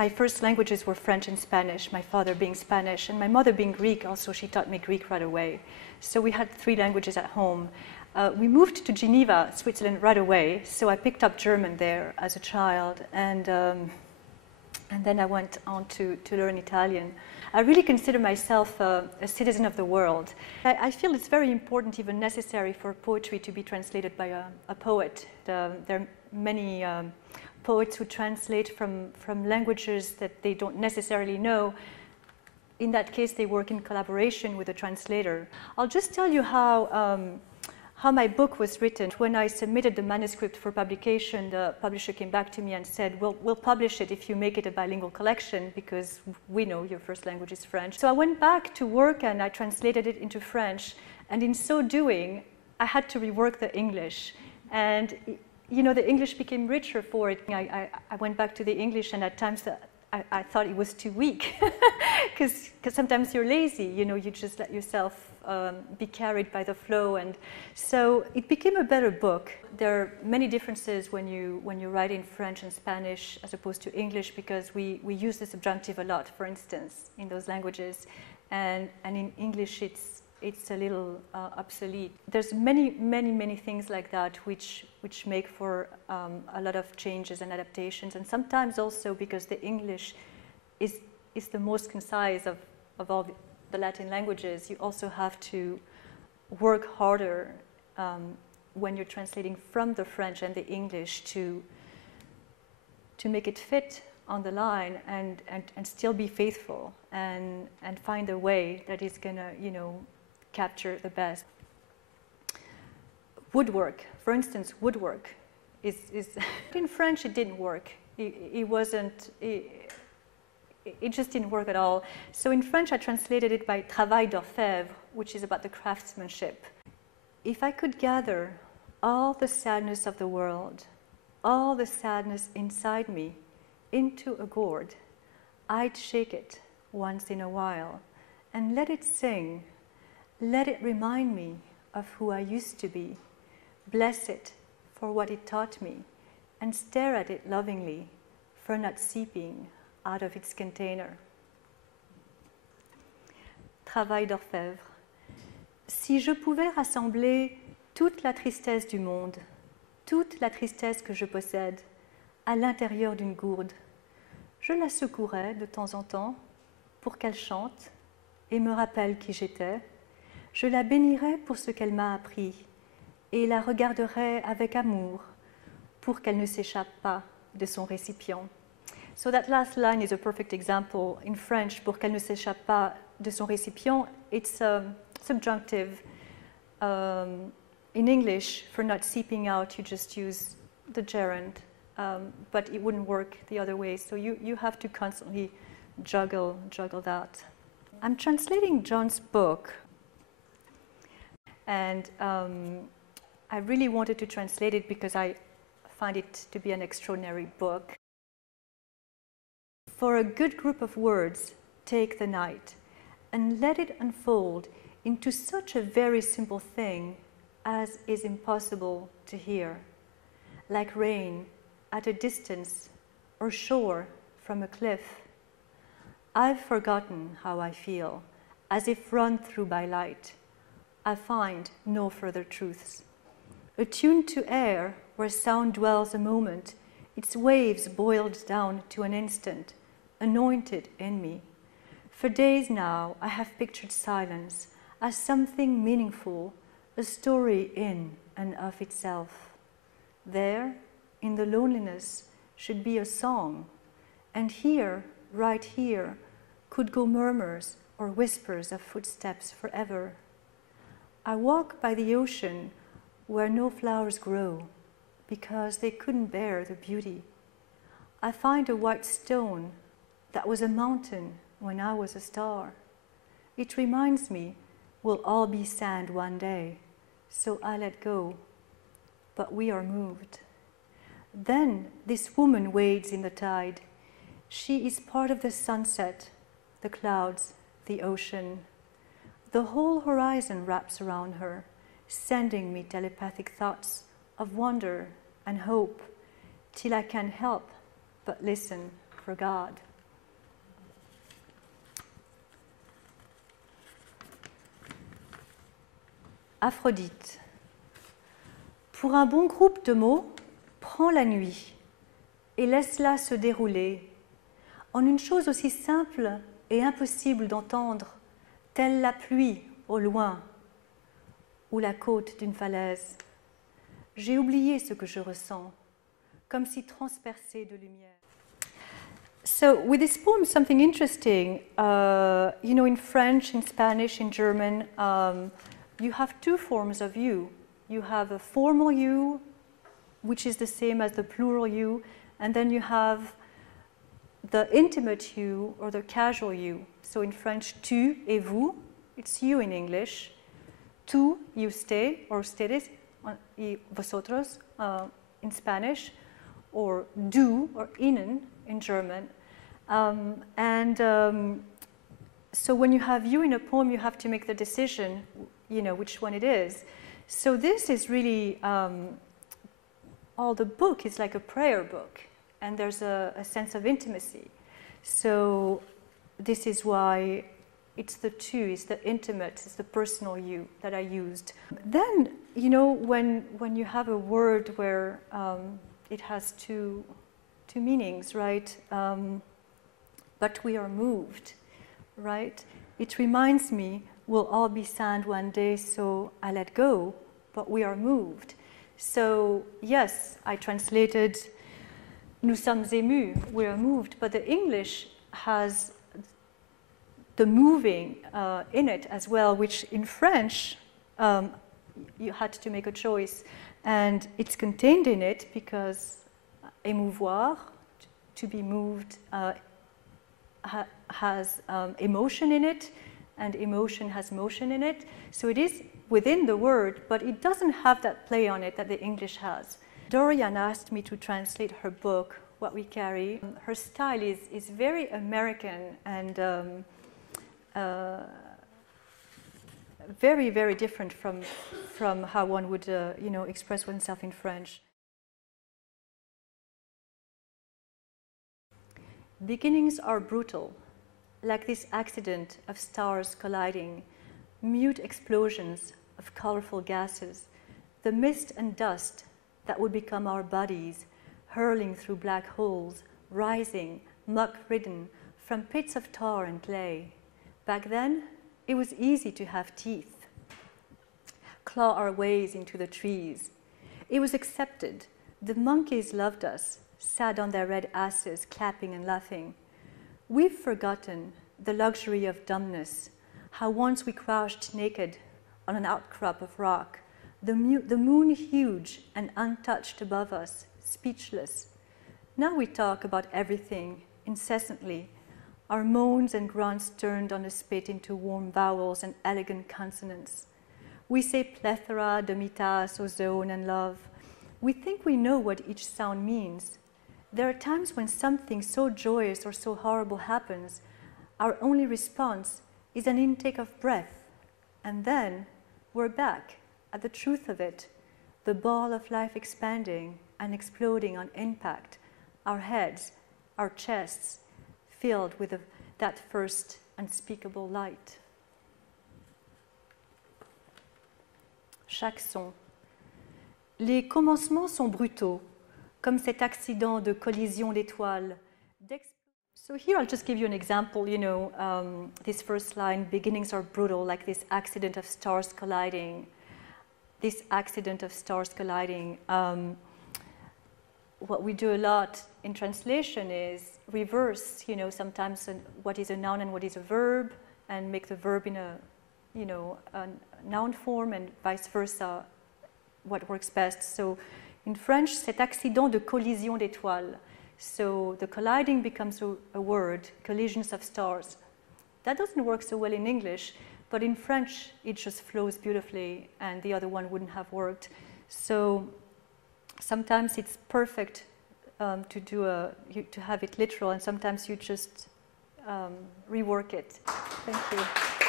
my first languages were French and Spanish, my father being Spanish, and my mother being Greek also. She taught me Greek right away. So we had 3 languages at home. We moved to Geneva, Switzerland right away, so I picked up German there as a child, and then I went on to learn Italian. I really consider myself a citizen of the world. I feel it's very important, even necessary, for poetry to be translated by a poet. There are many poets who translate from languages that they don't necessarily know. In that case, they work in collaboration with a translator. I'll just tell you how my book was written. When I submitted the manuscript for publication, the publisher came back to me and said, well, we'll publish it if you make it a bilingual collection, because we know your first language is French. So I went back to work and I translated it into French. And in so doing, I had to rework the English. And you know, the English became richer for it. I went back to the English, and at times I thought it was too weak, because sometimes you're lazy, you know, you just let yourself be carried by the flow, and so it became a better book. There are many differences when you write in French and Spanish as opposed to English, because we use the subjunctive a lot, for instance, in those languages, and in English it's a little obsolete. There's many things like that which make for a lot of changes and adaptations, and sometimes also because the English is the most concise of all the Latin languages, you also have to work harder when you're translating from the French and the English to make it fit on the line and still be faithful and find a way that is gonna, you know, capture the best. Woodwork, for instance, woodwork is in French it didn't work. It just didn't work at all. So in French I translated it by travail d'orfèvre, which is about the craftsmanship. If I could gather all the sadness of the world, all the sadness inside me, into a gourd, I'd shake it once in a while and let it sing. Let it remind me of who I used to be, bless it for what it taught me, and stare at it lovingly for not seeping out of its container. Travail d'orfèvre. Si je pouvais rassembler toute la tristesse du monde, toute la tristesse que je possède, à l'intérieur d'une gourde, je la secouerais de temps en temps pour qu'elle chante et me rappelle qui j'étais. Je la bénirai pour ce qu'elle m'a appris et la regarderai avec amour pour qu'elle ne s'échappe pas de son récipient. So that last line is a perfect example. In French, pour qu'elle ne s'échappe pas de son récipient, it's subjunctive. In English, for not seeping out, you just use the gerund, but it wouldn't work the other way. So you have to constantly juggle that. I'm translating John's book. And I really wanted to translate it because I find it to be an extraordinary book. For a good group of words, take the night and let it unfold into such a very simple thing as is impossible to hear, like rain at a distance or shore from a cliff. I've forgotten how I feel, as if run through by light. I find no further truths. Attuned to air where sound dwells a moment, its waves boiled down to an instant, anointed in me. For days now I have pictured silence as something meaningful, a story in and of itself. There, in the loneliness, should be a song, and here, right here, could go murmurs or whispers of footsteps forever. I walk by the ocean where no flowers grow because they couldn't bear the beauty. I find a white stone that was a mountain when I was a star. It reminds me we'll all be sand one day, so I let go, but we are moved. Then this woman wades in the tide. She is part of the sunset, the clouds, the ocean. The whole horizon wraps around her, sending me telepathic thoughts of wonder and hope, till I can't help but listen for God. Aphrodite. Pour un bon groupe de mots, prends la nuit et laisse-la se dérouler en une chose aussi simple et impossible d'entendre, telle la pluie au loin ou la côte d'une falaise. J'ai oublié ce que je ressens, comme si transpercé de lumière. So with this poem, something interesting, you know, in French, in Spanish, in German, you have two forms of you. You have a formal you, which is the same as the plural you, and then you have the intimate you or the casual you. So in French, tu et vous, it's you in English. Tu, you stay, or ustedes, y vosotros in Spanish, or du, or ihnen in German. So when you have you in a poem, you have to make the decision, you know, which one it is. So this is really, all the book is like a prayer book, and there's a sense of intimacy. So this is why it's the tu, it's the intimate, it's the personal you that I used. Then, you know, when you have a word where it has two meanings, right? But we are moved, right? It reminds me, we'll all be sand one day, so I let go, but we are moved. So yes, I translated, nous sommes émus, we are moved, but the English has the moving in it as well, which in French, you had to make a choice. And it's contained in it because émouvoir, to be moved, has emotion in it, and emotion has motion in it. So it is within the word, but it doesn't have that play on it that the English has. Dorian asked me to translate her book, What We Carry. Her style is very American and very, very different from how one would you know, express oneself in French. Beginnings are brutal, like this accident of stars colliding, mute explosions of colorful gases, the mist and dust that would become our bodies, hurling through black holes, rising, muck-ridden, from pits of tar and clay. Back then, it was easy to have teeth, claw our ways into the trees. It was accepted. The monkeys loved us, sat on their red asses, clapping and laughing. We've forgotten the luxury of dumbness, how once we crouched naked on an outcrop of rock, the moon huge and untouched above us, speechless. Now we talk about everything, incessantly, our moans and grunts turned on a spit into warm vowels and elegant consonants. We say plethora, demi-tasse, ozone, and love. We think we know what each sound means. There are times when something so joyous or so horrible happens, our only response is an intake of breath, and then we're back at the truth of it, the ball of life expanding and exploding on impact, our heads, our chests, filled with that first unspeakable light. Chaque son. Les commencements sont brutaux, comme cet accident de collision d'étoiles. So here I'll just give you an example, you know, this first line, beginnings are brutal, like this accident of stars colliding. This accident of stars colliding. What we do a lot in translation is reverse, you know, sometimes what is a noun and what is a verb, and make the verb in a, you know, a noun form, and vice versa, what works best. So in French, cet accident de collision d'étoiles. So the colliding becomes a word, collisions of stars. That doesn't work so well in English, but in French it just flows beautifully, and the other one wouldn't have worked. So sometimes it's perfect to have it literal, and sometimes you just rework it. Thank you.